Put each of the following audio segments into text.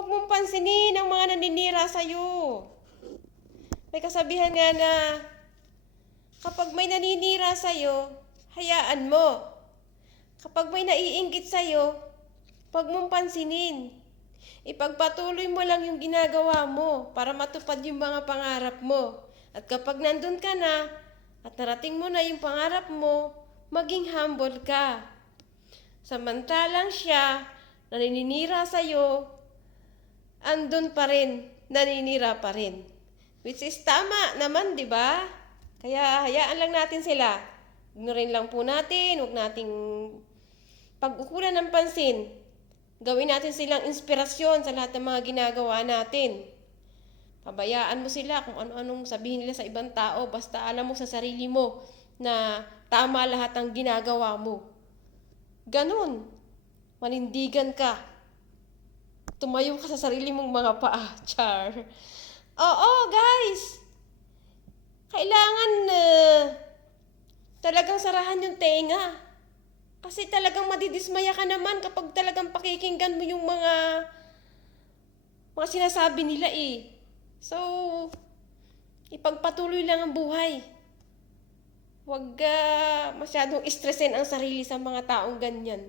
Huwag mong pansinin ang mga naninira sa'yo. May kasabihan nga na kapag may naninira sa'yo, hayaan mo. Kapag may naiinggit sa'yo, huwag mong pansinin. Ipagpatuloy mo lang yung ginagawa mo para matupad yung mga pangarap mo. At kapag nandun ka na at narating mo na yung pangarap mo, maging humble ka. Samantalang siya, naninira sa'yo, andun pa rin, naninira pa rin. Which is tama naman, di ba? Kaya hayaan lang natin sila. Ignorin lang po natin, huwag nating pag-ukulan ng pansin. Gawin natin silang inspirasyon sa lahat ng mga ginagawa natin. Pabayaan mo sila kung ano-anong sabihin nila sa ibang tao, basta alam mo sa sarili mo na tama lahat ng ginagawa mo. Ganun. Manindigan ka. Tumayo ka sa sarili mong mga paa, char. Oo, guys. Kailangan talagang sarahan yung tenga. Kasi talagang madidismaya ka naman kapag talagang pakikinggan mo yung mga sinasabi nila eh. So, ipagpatuloy lang ang buhay. Huwag masyadong stressin ang sarili sa mga taong ganyan.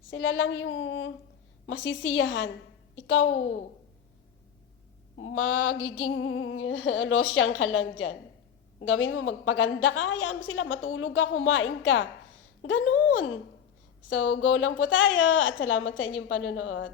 Sila lang yung masisiyahan. Ikaw, magiging losyang ka lang dyan. Gawin mo, magpaganda ka, hayaan mo sila, matulog ka, kumain ka. Ganun. So, go lang po tayo at salamat sa inyong panonood.